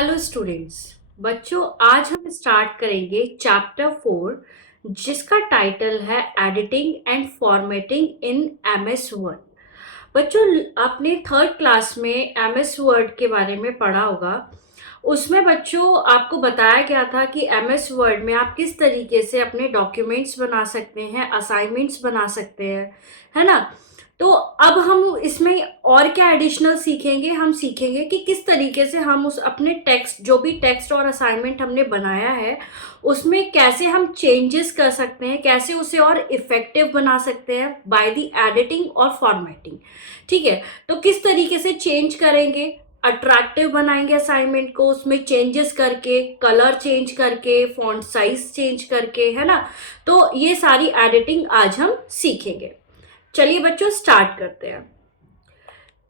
Hello students. बच्चों, आज हम स्टार्ट करेंगे चैप्टर 4 जिसका टाइटल है editing and formatting in MS word. बच्चों, आपने थर्ड क्लास में एमएस वर्ड के बारे में पढ़ा होगा। उसमें बच्चों आपको बताया गया था कि एमएस वर्ड में आप किस तरीके से अपने डॉक्यूमेंट्स बना सकते हैं, असाइनमेंट्स बना सकते हैं, है ना। तो अब हम इसमें और क्या एडिशनल सीखेंगे, हम सीखेंगे कि किस तरीके से हम उस अपने टेक्स्ट, जो भी टेक्स्ट और असाइनमेंट हमने बनाया है, उसमें कैसे हम चेंजेस कर सकते हैं, कैसे उसे और इफेक्टिव बना सकते हैं बाय द एडिटिंग और फॉर्मेटिंग। ठीक है, तो किस तरीके से चेंज करेंगे, अट्रैक्टिव बनाएंगे असाइनमेंट को, उसमें चेंजेस करके, कलर चेंज करके, फॉन्ट साइज चेंज करके, है ना। तो ये सारी एडिटिंग आज हम सीखेंगे। चलिए बच्चों स्टार्ट करते हैं।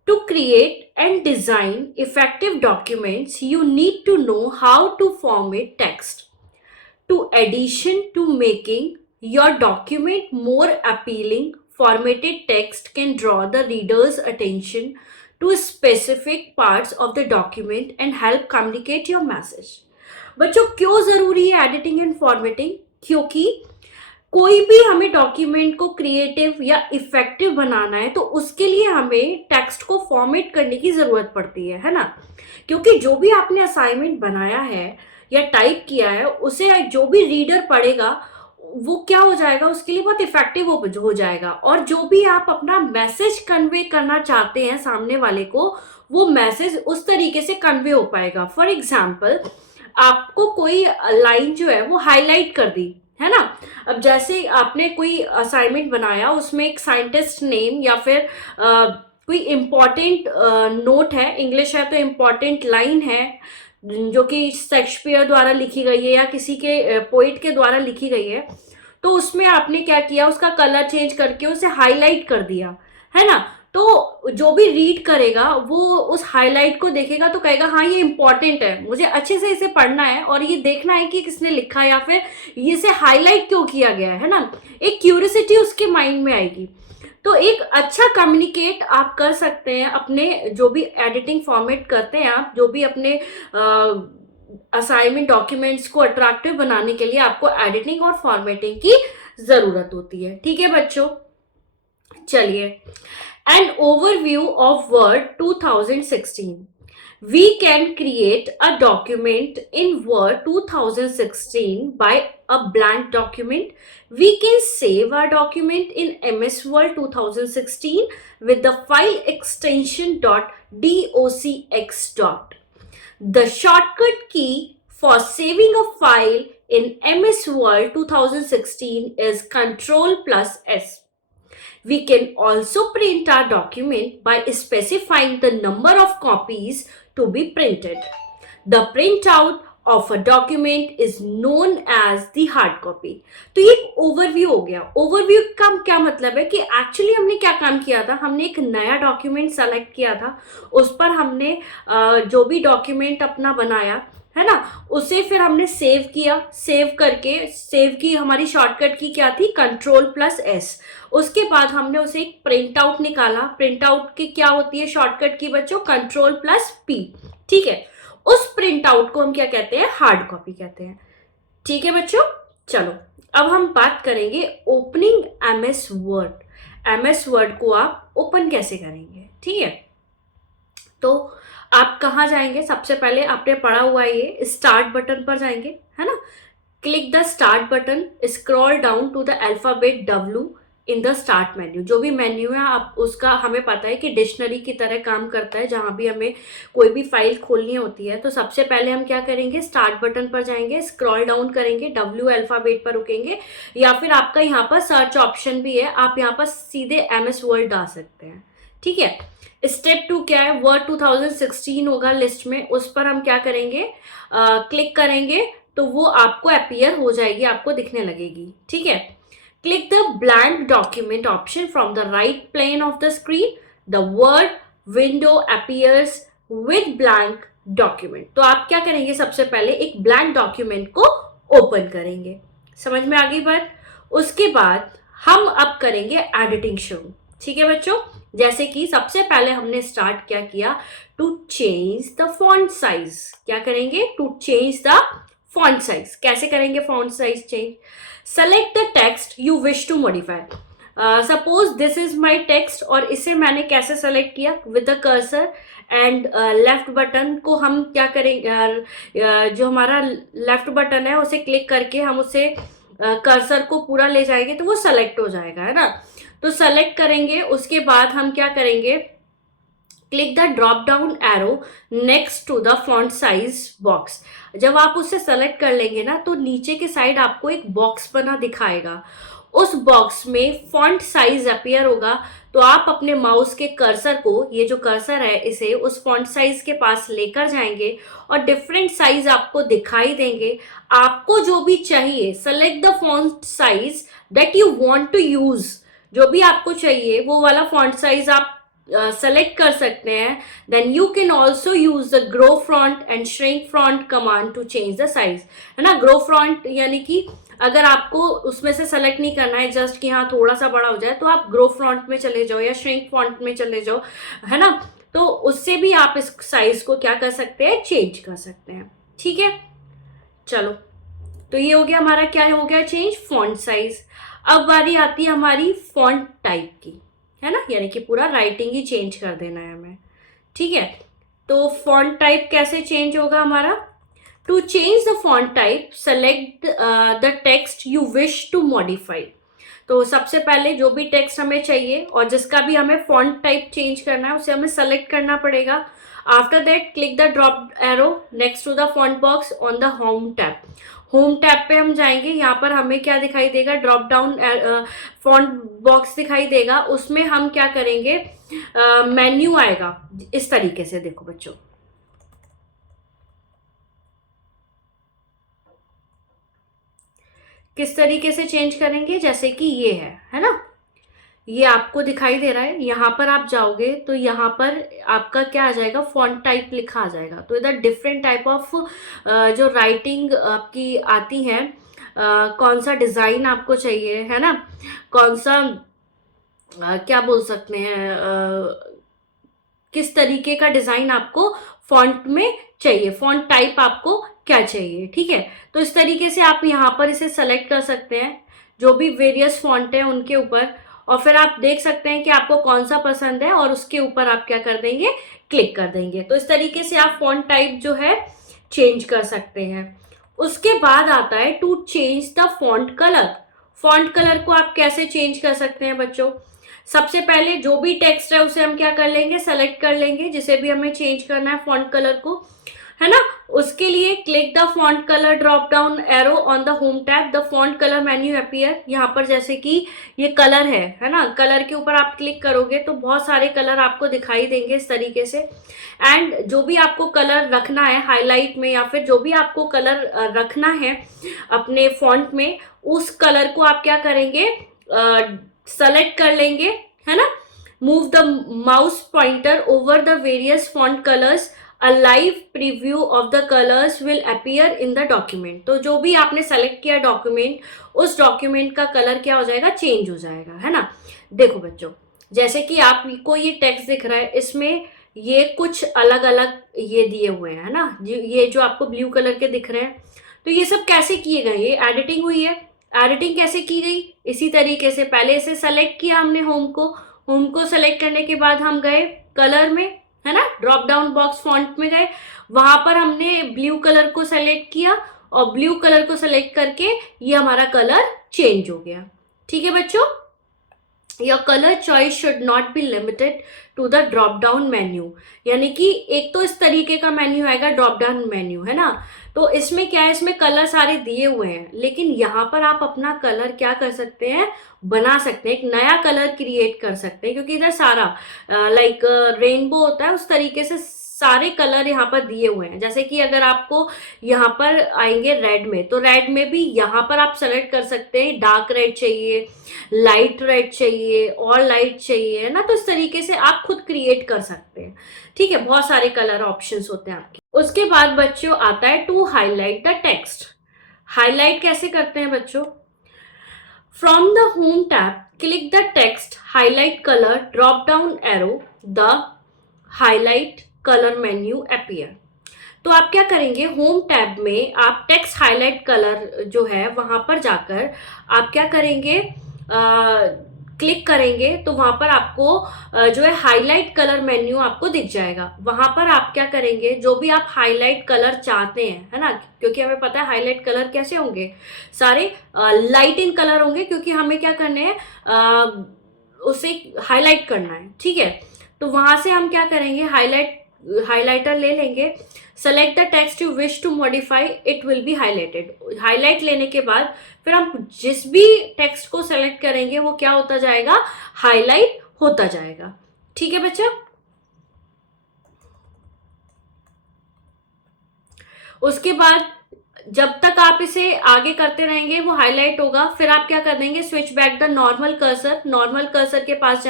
To create and design effective documents you need to know how to format text. To addition to making your document more appealing, formatted text can draw the reader's attention to specific parts of the document and help communicate your message. बच्चों, क्यों जरूरी है editing and formatting? क्योंकि कोई भी हमें document को creative या इफेक्टिव बनाना है तो उसके लिए हमें टेक्स्ट को फॉर्मेट करने की जरूरत पड़ती है ना। क्योंकि जो भी आपने असाइनमेंट बनाया है या टाइप किया है, उसे जो भी रीडर पढ़ेगा वो क्या हो जाएगा, उसके लिए बहुत इफेक्टिव हो जाएगा। और जो भी आप अपना मैसेज कन्वे करना चाहते हैं सामने वाले को, वो मैसेज उस तरीके से कन्वे हो पाएगा। फॉर एग्जाम्पल, आपको कोई लाइन जो है वो हाईलाइट कर दी, है ना। अब जैसे आपने कोई असाइनमेंट बनाया, उसमें एक साइंटिस्ट नेम या फिर कोई इम्पॉर्टेंट नोट है, इंग्लिश है तो इम्पॉर्टेंट लाइन है जो कि शेक्सपियर द्वारा लिखी गई है या किसी के पोइट के द्वारा लिखी गई है। तो उसमें आपने क्या किया, उसका कलर चेंज करके उसे हाईलाइट कर दिया, है ना। तो जो भी रीड करेगा वो उस हाईलाइट को देखेगा तो कहेगा हाँ ये इंपॉर्टेंट है, मुझे अच्छे से इसे पढ़ना है और ये देखना है कि किसने लिखा है या फिर ये इसे हाईलाइट क्यों किया गया है ना। एक क्यूरियोसिटी उसके माइंड में आएगी। तो एक अच्छा कम्युनिकेट आप कर सकते हैं अपने, जो भी एडिटिंग फॉर्मेट करते हैं आप, जो भी अपने असाइनमेंट डॉक्यूमेंट्स को अट्रैक्टिव बनाने के लिए आपको एडिटिंग और फॉर्मेटिंग की जरूरत होती है। ठीक है बच्चों, चलिए। An overview of word 2016। We can create a document in Word 2016 by a blank document. We can save our document in MS Word 2016 with the file extension .docx. The shortcut key for saving a file in MS Word 2016 is Ctrl+S. We can also print our document by specifying the number of copies to be printed. The printout of a document is known as the hard copy. तो ये overview हो गया। Overview का क्या मतलब है कि actually हमने क्या काम किया था, हमने एक नया डॉक्यूमेंट सेलेक्ट किया था, उस पर हमने जो भी डॉक्यूमेंट अपना बनाया है ना, उसे फिर हमने सेव किया। सेव करके, सेव की हमारी शॉर्टकट की क्या थी, Ctrl+S। उसके बाद हमने उसे एक प्रिंट आउट निकाला। प्रिंट आउट की क्या होती है शॉर्टकट की बच्चों, Ctrl+P। ठीक है, उस प्रिंट आउट को हम क्या कहते हैं, हार्ड कॉपी कहते हैं। ठीक है बच्चों, चलो अब हम बात करेंगे opening MS word. MS word को आप ओपन कैसे करेंगे। ठीक है, तो आप कहाँ जाएंगे, सबसे पहले आपने पढ़ा हुआ है ये स्टार्ट बटन पर जाएंगे, है ना। Click the start button, scroll down to the alphabet W in the start menu. जो भी मेन्यू है आप उसका, हमें पता है कि डिक्शनरी की तरह काम करता है। जहां भी हमें कोई भी फाइल खोलनी होती है तो सबसे पहले हम क्या करेंगे, स्टार्ट बटन पर जाएंगे, स्क्रॉल डाउन करेंगे, W अल्फाबेट पर रुकेंगे, या फिर आपका यहाँ पर सर्च ऑप्शन भी है, आप यहाँ पर सीधे MS वर्ड डाल सकते हैं। ठीक है, स्टेप 2 क्या है, वर्ड 2016 होगा लिस्ट में, उस पर हम क्या करेंगे, क्लिक करेंगे तो वो आपको अपीयर हो जाएगी, आपको दिखने लगेगी। ठीक है, click the blank document option from the right pane of the screen. The Word window appears with blank document. तो आप क्या करेंगे, सबसे पहले एक ब्लैंक डॉक्यूमेंट को ओपन करेंगे। समझ में आ गई बात। उसके बाद हम अब करेंगे एडिटिंग शुरू। ठीक है बच्चों, जैसे कि सबसे पहले हमने स्टार्ट क्या किया, to change the font size. क्या करेंगे, to change the font size. कैसे करेंगे font size change, select the text you wish to modify. Suppose this is my text, और इसे मैंने कैसे सेलेक्ट किया, with the cursor and left button को हम क्या करेंगे, जो हमारा लेफ्ट बटन है उसे क्लिक करके हम उसे कर्सर को पूरा ले जाएंगे तो वो सेलेक्ट हो जाएगा, है ना। तो सेलेक्ट करेंगे, उसके बाद हम क्या करेंगे, click the drop down arrow next to the font size box. जब आप उसे सेलेक्ट कर लेंगे ना तो नीचे के साइड आपको एक बॉक्स बना दिखाएगा, उस बॉक्स में फॉन्ट साइज अपीयर होगा। तो आप अपने माउस के कर्सर को, ये जो कर्सर है इसे उस फॉन्ट साइज के पास लेकर जाएंगे और डिफरेंट साइज आपको दिखाई देंगे। आपको जो भी चाहिए, select the font size that you want to use, जो भी आपको चाहिए वो वाला फॉन्ट साइज आप सेलेक्ट कर सकते हैं। Then you can also use the grow font and shrink font command to change the size, है ना। ग्रो फ्रंट यानी कि अगर आपको उसमें से सेलेक्ट नहीं करना है, जस्ट कि हाँ थोड़ा सा बड़ा हो जाए, तो आप ग्रो फ्रंट में चले जाओ या श्रिंक फ्रंट में चले जाओ, है ना। तो उससे भी आप इस साइज को क्या कर सकते हैं, चेंज कर सकते हैं। ठीक है, चलो, तो ये हो गया हमारा, क्या हो गया चेंज, फॉन्ट साइज। अब बारी आती है हमारी फॉन्ट टाइप की, है ना, यानी कि पूरा राइटिंग ही चेंज कर देना है हमें। ठीक है, तो फॉन्ट टाइप कैसे चेंज होगा हमारा, to change the font type select the text you wish to modify. तो सबसे पहले जो भी टेक्स्ट हमें चाहिए और जिसका भी हमें फॉन्ट टाइप चेंज करना है उसे हमें सेलेक्ट करना पड़ेगा। After that click the drop arrow next to the font box on the home tab. Home tab पे हम जाएंगे, यहाँ पर हमें क्या दिखाई देगा, ड्रॉप डाउन फॉन्ट बॉक्स दिखाई देगा, उसमें हम क्या करेंगे, मेन्यू आएगा इस तरीके से, देखो बच्चों, किस तरीके से चेंज करेंगे, जैसे कि ये है ना, ये आपको दिखाई दे रहा है। यहाँ पर आप जाओगे तो यहाँ पर आपका क्या आ जाएगा, फॉन्ट टाइप लिखा आ जाएगा। तो इधर डिफरेंट टाइप ऑफ जो राइटिंग आपकी आती है, कौन सा डिजाइन आपको चाहिए, है ना, कौन सा क्या बोल सकते हैं, किस तरीके का डिजाइन आपको फॉन्ट में चाहिए, फॉन्ट टाइप आपको क्या चाहिए। ठीक है, तो इस तरीके से आप यहाँ पर इसे सेलेक्ट कर सकते हैं, जो भी वेरियस फॉन्ट है उनके ऊपर, और फिर आप देख सकते हैं कि आपको कौन सा पसंद है और उसके ऊपर आप क्या कर देंगे, क्लिक कर देंगे। तो इस तरीके से आप फॉन्ट टाइप जो है चेंज कर सकते हैं। उसके बाद आता है to change the font colour. Font colour को आप कैसे चेंज कर सकते हैं बच्चों, सबसे पहले जो भी टेक्स्ट है उसे हम क्या कर लेंगे, सेलेक्ट कर लेंगे, जिसे भी हमें चेंज करना है फॉन्ट कलर को, है ना। उसके लिए click the font colour drop down arrow on the home tab, the font colour menu appear. यहाँ पर जैसे कि ये कलर है ना, कलर के ऊपर आप क्लिक करोगे तो बहुत सारे कलर आपको दिखाई देंगे इस तरीके से। एंड जो भी आपको कलर रखना है हाईलाइट में, या फिर जो भी आपको कलर रखना है अपने फॉन्ट में, उस कलर को आप क्या करेंगे, सेलेक्ट कर लेंगे, है ना। Move the mouse pointer over the various font colours, a live preview of the colours will appear in the document. तो जो भी आपने सेलेक्ट किया डॉक्यूमेंट, उस डॉक्यूमेंट का कलर क्या हो जाएगा, चेंज हो जाएगा, है ना। देखो बच्चों, जैसे कि आपको ये टेक्स्ट दिख रहा है, इसमें ये कुछ अलग अलग ये दिए हुए हैं, है ना, ये जो आपको ब्लू कलर के दिख रहे हैं, तो ये सब कैसे किए गए, ये एडिटिंग हुई है। एडिटिंग कैसे की गई, इसी तरीके से पहले इसे सेलेक्ट किया हमने होम को सेलेक्ट करने के बाद हम गए कलर में, है ना, ड्रॉप डाउन बॉक्स फॉन्ट में गए, वहां पर हमने ब्लू कलर को सेलेक्ट किया और ब्लू कलर को सेलेक्ट करके ये हमारा कलर चेंज हो गया। ठीक है बच्चों, your colour choice should not be limited to the drop down menu, यानी कि एक तो इस तरीके का मेन्यू आएगा ड्रॉप डाउन मेन्यू, है ना। तो इसमें क्या है, इसमें कलर सारे दिए हुए हैं, लेकिन यहाँ पर आप अपना कलर क्या कर सकते हैं, बना सकते हैं, एक नया कलर क्रिएट कर सकते हैं, क्योंकि इधर सारा लाइक रेनबो होता है उस तरीके से सारे कलर यहाँ पर दिए हुए हैं। जैसे कि अगर आपको यहाँ पर आएंगे रेड में, तो रेड में भी यहाँ पर आप सेलेक्ट कर सकते हैं, डार्क रेड चाहिए, लाइट रेड चाहिए, और लाइट चाहिए, है ना। तो इस तरीके से आप खुद क्रिएट कर सकते हैं। ठीक है, बहुत सारे कलर ऑप्शंस होते हैं आपके। उसके बाद बच्चों आता है to highlight the text. Highlight कैसे करते हैं बच्चों, From the home tab, click the text highlight color drop down arrow. The highlight color menu appear. तो आप क्या करेंगे, होम टैब में आप टेक्स्ट हाईलाइट कलर जो है वहां पर जाकर आप क्या करेंगे, क्लिक करेंगे तो वहां पर आपको जो है हाईलाइट कलर मेन्यू आपको दिख जाएगा। वहां पर आप क्या करेंगे, जो भी आप हाईलाइट कलर चाहते हैं, है ना, क्योंकि हमें पता है हाईलाइट कलर कैसे होंगे, सारे लाइट इन कलर होंगे, क्योंकि हमें क्या करने हैं, उसे हाईलाइट करना है, ठीक है। तो वहां से हम क्या करेंगे, हाइलाइटर ले लेंगे, select the text you wish to modify, it will be highlighted. Highlight लेने के बाद फिर हम जिस भी टेक्स्ट को सेलेक्ट करेंगे वो क्या होता जाएगा, हाईलाइट होता जाएगा। ठीक है बच्चा। उसके बाद जब तक आप इसे आगे करते रहेंगे वो हाईलाइट होगा, फिर आप क्या कर देंगे, switch back the normal cursor, normal cursor के पास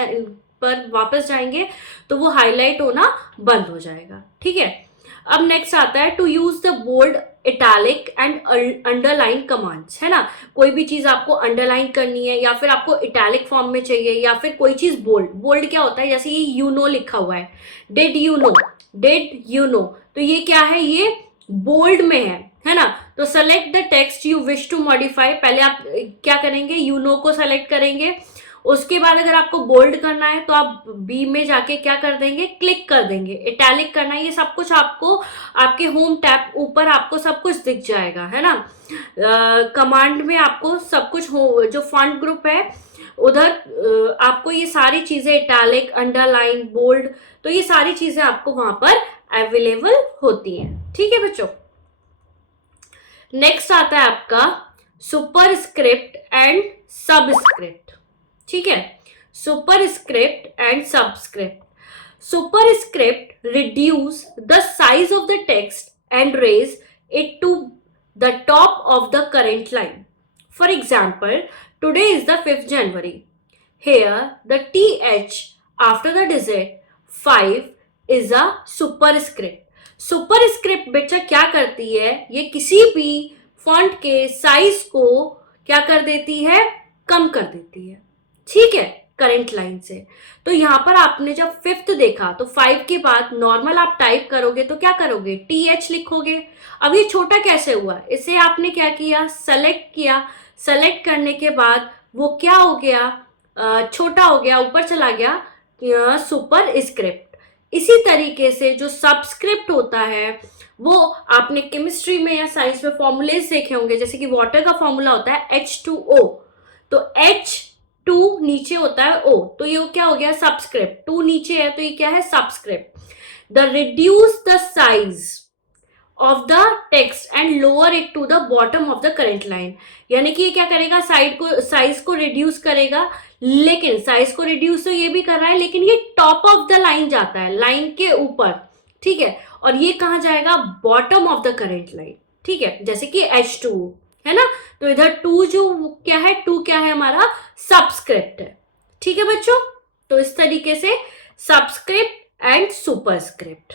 पर वापस जाएंगे तो वो हाईलाइट होना बंद हो जाएगा। ठीक है। अब नेक्स्ट आता है to use the bold, italic and underline commands, है ना। कोई भी चीज आपको अंडरलाइन करनी है या फिर आपको इटैलिक फॉर्म में चाहिए या फिर कोई चीज बोल्ड, बोल्ड क्या होता है, जैसे ये यू नो लिखा हुआ है, did you know, did you know, तो ये क्या है, ये बोल्ड में है ना। तो select the text you wish to modify, पहले आप क्या करेंगे, यू नो को सेलेक्ट करेंगे, उसके बाद अगर आपको बोल्ड करना है तो आप बी में जाके क्या कर देंगे, क्लिक कर देंगे, इटैलिक करना है, ये सब कुछ आपको आपके होम टैब ऊपर आपको सब कुछ दिख जाएगा, है ना। कमांड में आपको सब कुछ हो, जो फॉन्ट ग्रुप है उधर आपको ये सारी चीजें, इटैलिक, अंडरलाइन, बोल्ड, तो ये सारी चीजें आपको वहां पर अवेलेबल होती हैं। ठीक है बच्चों। नेक्स्ट आता है आपका सुपरस्क्रिप्ट एंड सबस्क्रिप्ट। ठीक है, superscript and subscript. Superscript reduce the size of the text and raise it to the top of the current line. For example, today is the 5th January. Here the TH after the digit 5 is a superscript. Superscript बच्चा क्या करती है, ये किसी भी font के size को क्या कर देती है, कम कर देती है। ठीक है, करेंट लाइन से। तो यहां पर आपने जब 5th देखा तो 5 के बाद नॉर्मल आप टाइप करोगे तो क्या करोगे, TH लिखोगे। अब ये छोटा कैसे हुआ, इसे आपने क्या किया, सेलेक्ट किया, सेलेक्ट करने के बाद वो क्या हो गया, छोटा हो गया, ऊपर चला गया सुपरस्क्रिप्ट। इसी तरीके से जो सबस्क्रिप्ट होता है वो आपने केमिस्ट्री में या साइंस में फॉर्मूलेज देखे होंगे, जैसे कि वाटर का फॉर्मूला होता है H2O, तो H2 नीचे होता है O, तो ये क्या हो गया, सबस्क्रिप्ट, 2 नीचे है तो ये क्या है, subscript. The reduce the size of the text and lower it to the bottom of the current line, यानी कि ये क्या करेगा, साइज को रिड्यूस करेगा, लेकिन साइज को रिड्यूस तो ये भी कर रहा है, लेकिन ये टॉप ऑफ द लाइन जाता है, लाइन के ऊपर। ठीक है, और ये कहां जाएगा, bottom of the current line. ठीक है, जैसे कि H2 है ना, तो इधर 2 जो क्या है, 2 क्या है हमारा, सबस्क्रिप्ट है। ठीक है बच्चों, तो इस तरीके से subscript and superscript.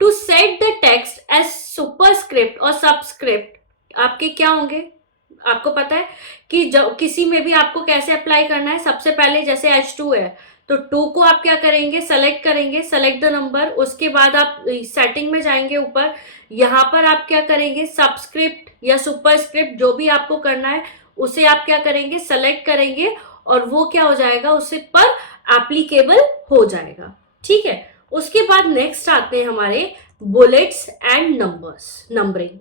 To set the text as superscript और सबस्क्रिप्ट आपके क्या होंगे, आपको पता है कि जब किसी में भी आपको कैसे अप्लाई करना है। सबसे पहले जैसे H2 है तो 2 को आप क्या करेंगे, सेलेक्ट करेंगे, सेलेक्ट द नंबर, उसके बाद आप सेटिंग में जाएंगे ऊपर, यहाँ पर आप क्या करेंगे, सबस्क्रिप्ट या सुपरस्क्रिप्ट जो भी आपको करना है उसे आप क्या करेंगे, सेलेक्ट करेंगे, और वो क्या हो जाएगा, उसे पर एप्लीकेबल हो जाएगा। ठीक है, उसके बाद नेक्स्ट आते हैं हमारे bullets and numbers, numbering.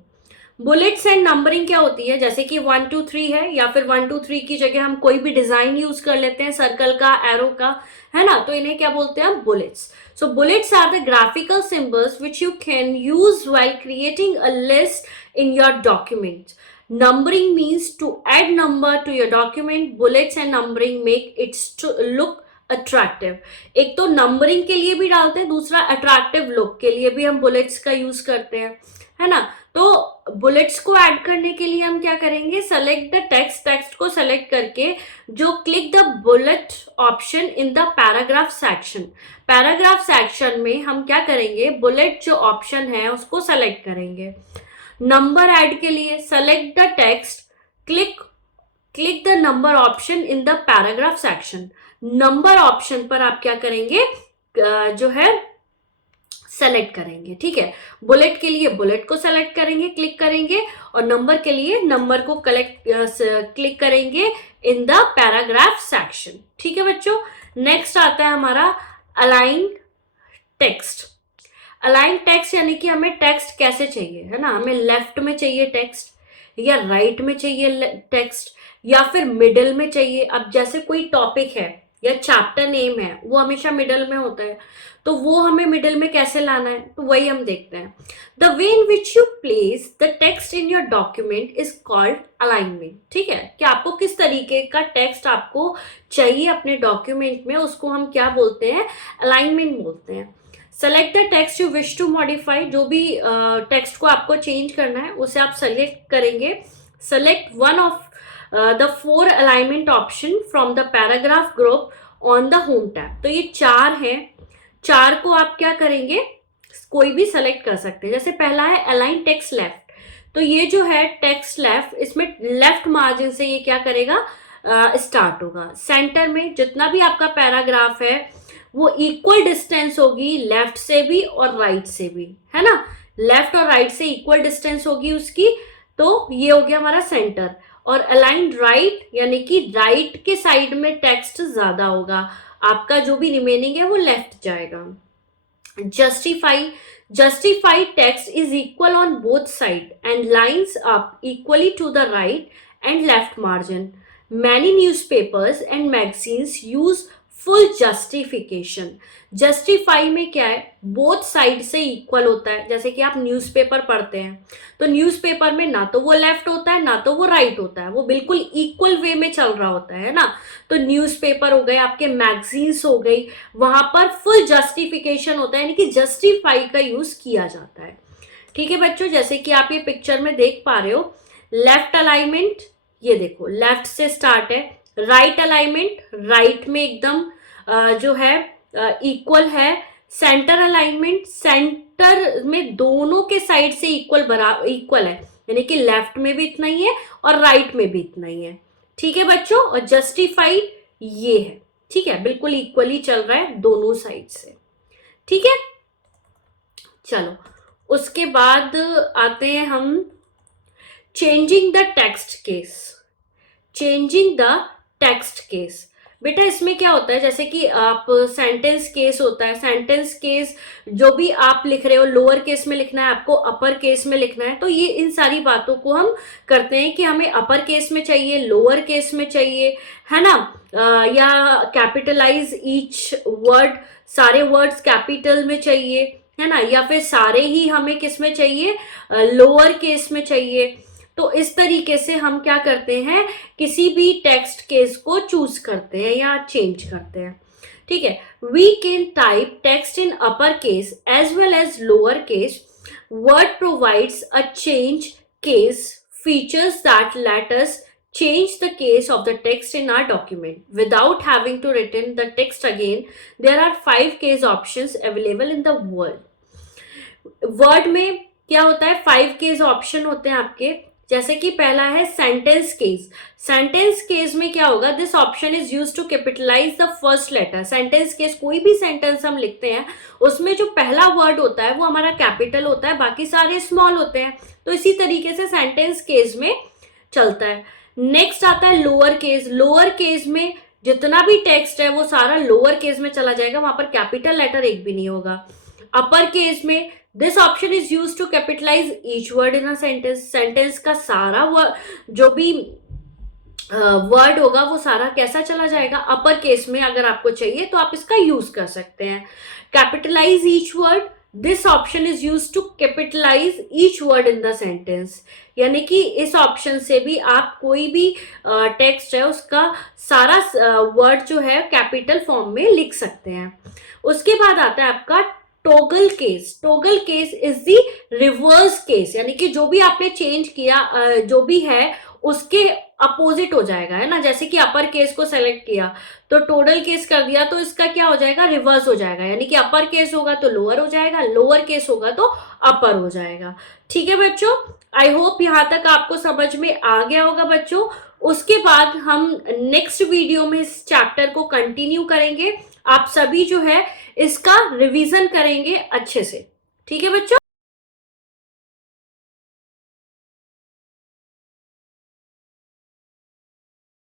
Bullets and numbering क्या होती है, जैसे कि 1 2 3 है, या फिर 1 2 3 की जगह हम कोई भी डिजाइन यूज कर लेते हैं, सर्कल का, एरो का, है ना, तो इन्हें क्या बोलते हैं, bullets. So bullets are the graphical symbols which you can use while creating a list in your document. Numbering means to add number to your document. Bullets and numbering make it look attractive. एक तो numbering के लिए भी डालते हैं, दूसरा attractive look के लिए भी हम बुलेट्स का यूज करते हैं, है ना। तो बुलेट्स को ऐड करने के लिए हम क्या करेंगे, सेलेक्ट द टेक्स्ट, टेक्स्ट को सेलेक्ट करके जो click the bullet option in the paragraph section, paragraph section में हम क्या करेंगे, बुलेट जो ऑप्शन है उसको सेलेक्ट करेंगे। नंबर ऐड के लिए select the text, click click the number option in the paragraph section. Number option पर आप क्या करेंगे, जो है सेलेक्ट करेंगे, ठीक है। बुलेट के लिए बुलेट को सेलेक्ट करेंगे, क्लिक करेंगे, और नंबर के लिए नंबर को क्लिक करेंगे इन द पैराग्राफ सेक्शन, ठीक है बच्चों। नेक्स्ट आता है हमारा अलाइन टेक्स्ट। अलाइन टेक्स्ट यानी कि हमें टेक्स्ट कैसे चाहिए, है ना, हमें लेफ्ट में चाहिए टेक्स्ट, या राइट में चाहिए टेक्स्ट, या फिर मिडिल में चाहिए। अब जैसे कोई टॉपिक है या चैप्टर नेम है, वो हमेशा मिडिल में होता है, तो वो हमें मिडिल में कैसे लाना है, तो वही हम देखते हैं। The way in which you place the text in your document is called alignment, ठीक है, कि आपको किस तरीके का टेक्स्ट आपको चाहिए अपने डॉक्यूमेंट में, उसको हम क्या बोलते हैं, अलाइनमेंट बोलते हैं। Select the text you wish to modify, जो भी टेक्स्ट को आपको चेंज करना है उसे आप सेलेक्ट करेंगे। Select one of the 4 alignment option from the paragraph group on the home tab. तो ये 4 हैं, 4 को आप क्या करेंगे, कोई भी सेलेक्ट कर सकते हैं। जैसे पहला है अलाइन टेक्स्ट लेफ्ट, तो ये जो है टेक्स्ट लेफ्ट, इसमें लेफ्ट मार्जिन से ये क्या करेगा, स्टार्ट होगा। सेंटर में जितना भी आपका पैराग्राफ है वो इक्वल डिस्टेंस होगी लेफ्ट से भी और राइट से भी, है ना, लेफ्ट और राइट से इक्वल डिस्टेंस होगी उसकी, तो ये हो गया हमारा सेंटर। और अलाइन राइट यानी कि राइट के साइड में टेक्स्ट ज्यादा होगा, आपका जो भी रिमेनिंग है वो लेफ्ट जाएगा। Justify text is equal on both side and lines up equally to the right and left margin. Many newspapers and magazines use full justification. Justify में क्या है, बोथ साइड से इक्वल होता है। जैसे कि आप न्यूज़पेपर पढ़ते हैं तो न्यूज़पेपर में ना तो वो लेफ्ट होता है ना तो वो राइट होता है, वो बिल्कुल इक्वल वे में चल रहा होता है ना। तो न्यूज़पेपर हो गए, आपके मैगजीन्स हो गई, वहां पर फुल जस्टिफिकेशन होता है, यानी कि जस्टिफाई का यूज किया जाता है, ठीक है बच्चों। जैसे कि आप ये पिक्चर में देख पा रहे हो, लेफ्ट अलाइनमेंट, ये देखो लेफ्ट से स्टार्ट है, राइट अलाइनमेंट राइट में एकदम जो है इक्वल है, सेंटर अलाइनमेंट सेंटर में दोनों के साइड से इक्वल है, यानी कि लेफ्ट में भी इतना ही है और राइट में भी इतना ही है, ठीक है बच्चों। और जस्टिफाई ये है, ठीक है, बिल्कुल इक्वली चल रहा है दोनों साइड से, ठीक है। चलो उसके बाद आते हैं हम changing the text case. Changing the text case, बेटा इसमें क्या होता है, जैसे कि आप सेंटेंस केस होता है, सेंटेंस केस जो भी आप लिख रहे हो, लोअर केस में लिखना है आपको, अपर केस में लिखना है, तो ये इन सारी बातों को हम करते हैं कि हमें अपर केस में चाहिए, लोअर केस में चाहिए, है ना, या कैपिटलाइज ईच वर्ड, सारे वर्ड्स कैपिटल में चाहिए, है ना, या फिर सारे ही हमें किस में चाहिए, लोअर केस में चाहिए। तो इस तरीके से हम क्या करते हैं, किसी भी टेक्स्ट केस को चूज करते हैं या चेंज करते हैं, ठीक है। We can type text in upper case as well as lower case. Word provides a change case features that let us change the case of the text in our document without having to written the text again. There are 5 case options available in the word में क्या होता है, 5 case option होते हैं आपके। जैसे कि पहला है सेंटेंस केस। सेंटेंस केस में क्या होगा, this option is used to capitalize the first letter. Sentence case, कोई भी सेंटेंस हम लिखते हैं उसमें जो पहला वर्ड होता है वो हमारा कैपिटल होता है, बाकी सारे स्मॉल होते हैं, तो इसी तरीके से सेंटेंस केस में चलता है। नेक्स्ट आता है लोअर केस। लोअर केस में जितना भी टेक्स्ट है वो सारा लोअर केस में चला जाएगा, वहां पर कैपिटल लेटर एक भी नहीं होगा। अपर केस में this option is use to capitalize each word in a sentence. Sentence का सारा जो भी वर्ड होगा वो सारा कैसा चला जाएगा, अपर केस में। अगर आपको चाहिए तो आप इसका यूज कर सकते हैं। Capitalize each word, this option is use to capitalize each word in the sentence, यानी कि इस ऑप्शन से भी आप कोई भी टेक्स्ट है उसका सारा वर्ड जो है कैपिटल फॉर्म में लिख सकते हैं। उसके बाद आता है आपका toggle case. Toggle case is the reverse case, यानी कि जो भी आपने चेंज किया जो भी है उसके अपोजिट हो जाएगा, है ना। जैसे कि अपर केस को सेलेक्ट किया तो टोटल केस कर दिया, तो इसका क्या हो जाएगा, रिवर्स हो जाएगा, यानी कि अपर केस होगा तो लोअर हो जाएगा, लोअर केस होगा तो अपर हो जाएगा। ठीक है बच्चों, आई होप यहां तक आपको समझ में आ गया होगा बच्चों। उसके बाद हम नेक्स्ट वीडियो में इस चैप्टर को कंटिन्यू करेंगे। आप सभी जो है इसका रिवीजन करेंगे अच्छे से। ठीक है बच्चों।